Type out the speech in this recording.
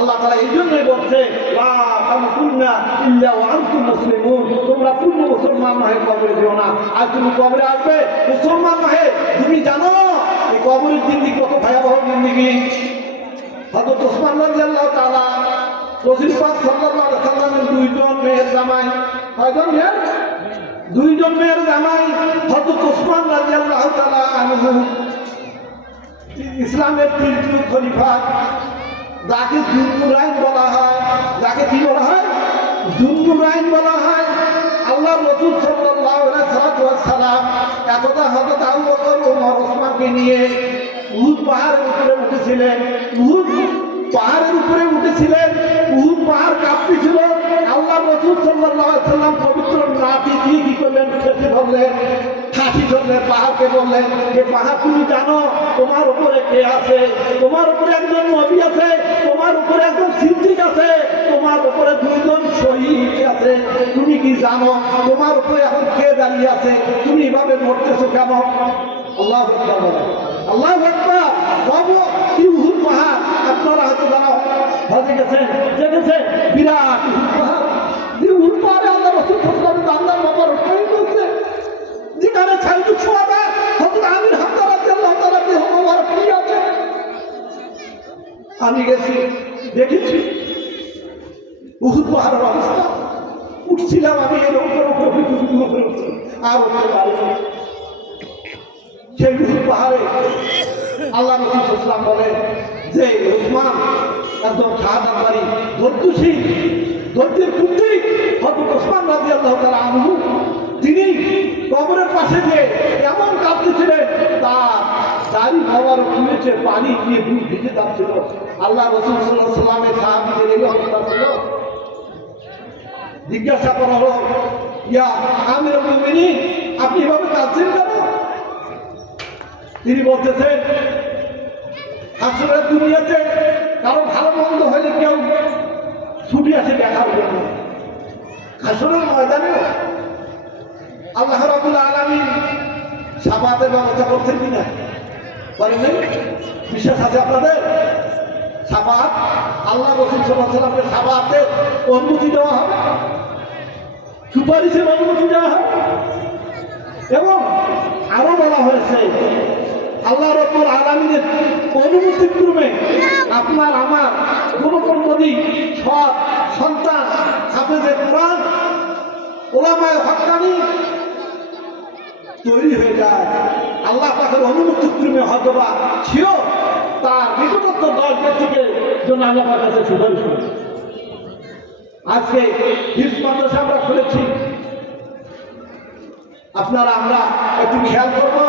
আল্লাহ তাআলা এই জন্যই বলছে লা তামুতুন্না ইল্লা ওয়া আনতুম মুসলিমুন, তোমরা পূর্ণ মুসলমান নহে কবরে যেও না। আর তুমি কবরে আসবে মুসলমান নহে, তুমি জানো এই কবরের জিন্দেগি কত ভয়াবহ জিন্দেগি। হযরত ওসমান রাদিয়াল্লাহু তাআলা রাসূল পাক সাল্লাল্লাহু আলাইহি সাল্লামের দুইজন মেয়ের জামাই, কয়জন মেয়ে? দুইজন মেয়ের জামাই হযরত ওসমান রাদিয়াল্লাহু তাআলা আনহু, ইসলামের তৃতীয় খলিফা, যাকে যুন্নুরাইন বলা হয়, যাকে কি বলা হয়? যুন্নুরাইন বলা হয়। আল্লাহ রাসূল সাল্লাল্লাহু আলাইহি ওয়াসাল্লাম একদা হযরত আবু বকর ওমর ওসমানকে নিয়ে উহুদ পাহাড়ের উপরে উঠেছিলেন। উহুদ পাহাড়ের উপরে উঠেছিলেন, উহুদ পাহাড় কাঁপতেছিল। আল্লাহ রাসূল সাল্লাল্লাহু আলাইহি ওয়াসাল্লাম পবিত্র লাঠি দিয়ে কি করলেন? খেতে ধরলেন, খাসি ধরলেন, পাহাড়কে বললেন যে পাহাড় তুমি জানো তোমার উপরে কে আছে? তোমার উপরে একজন নবী আছে, তোমার উপরে একজন সিদ্দিক আছে, তোমার উপরে দুইজন শহীদ আছে। তুমি কি জানো তোমার উপরে এখন কে দাঁড়িয়ে আছে? তুমি এভাবে মরতেছো কেন? আল্লাহু আকবার, আল্লাহু আকবার। বাবু কি উহুদ পাহাড়, আপনারা হয়তো যারা হজে গেছেন দেখেছেন, বিরাট উহুদ পাহাড়। যে উহুদ পাহাড়ে আল্লাহ রাসূল সাল্লাল্লাহু আলাইহি ওয়াসাল্লাম বাবার শহীদ হয়েছে, যেখানে ছাইদুল শুহাদা হযরত আমির হামজা রাদিয়াল্লাহু তাআলা দেহ মোবারক পড়ে আছে। আমি গেছি, দেখেছি উহুদ পাহাড়ের অবস্থা। উঠছিলাম আমি এর উপরে উঠছি আর উপরে দাঁড়িয়ে সেই উহুদ পাহাড়ে আল্লাহ রাসূল সাল্লাল্লাহু আলাইহি ওয়াসাল্লাম বলেন যে ওসমান একদম শাহাদাতবারী ধৈর্যশীল, ধৈর্যের প্রতীক হযরত ওসমান রাদিয়াল্লাহু তাআলা আনহু, তিনি কবরের পাশে যে এমন কাঁদতেছিলেন তার দাড়ি মোবারক চুলেছে পানি দিয়ে দুধ ভিজে যাচ্ছিল। আল্লাহ রাসূল সাল্লাল্লাহু আলাইহি ওয়াসাল্লামের সাহাবীদের এই অবস্থা ছিল। জিজ্ঞাসা করা হলো, ইয়া আমিরুল মুমিনিন, আপনি এভাবে কাঁদছেন কেন? তিনি বলতেছেন হাসরের দুনিয়াতে কারো ভালো মন্দ হলে কেউ ছুটি আসে দেখার জন্য। হাসরের ময়দানেও আল্লাহ রাব্বুল আলামিন শাফাতের ব্যবস্থা করছেন কিনা? বলেন, বিশ্বাস আছে আপনাদের? শাফাত, আল্লাহ রাসূল সাল্লাল্লাহু আলাইহি ওয়াসাল্লামকে শাফাতের অনুমতি দেওয়া হবে, সুপারিশের অনুমতি দেওয়া হবে। এবং আরো বলা হয়েছে আল্লাহ রাব্বুল আলামিনের অনুমতি ক্রমে আপনার আমার কোন যদি সৎ সন্তান হাফেজে কোরআন, ওলামায়ে হক্কানি তৈরি হয়ে যায়, আল্লাহ পাকের অনুমতি ক্রমে হয়তোবা সেও তার নিকটস্থ দলকে থেকে জন্য আল্লাহ পাকের কাছে সুপারিশ করে। আজকে হিফজ মাদ্রাসা আমরা খুলেছি, আপনারা আমরা একটু খেয়াল করবো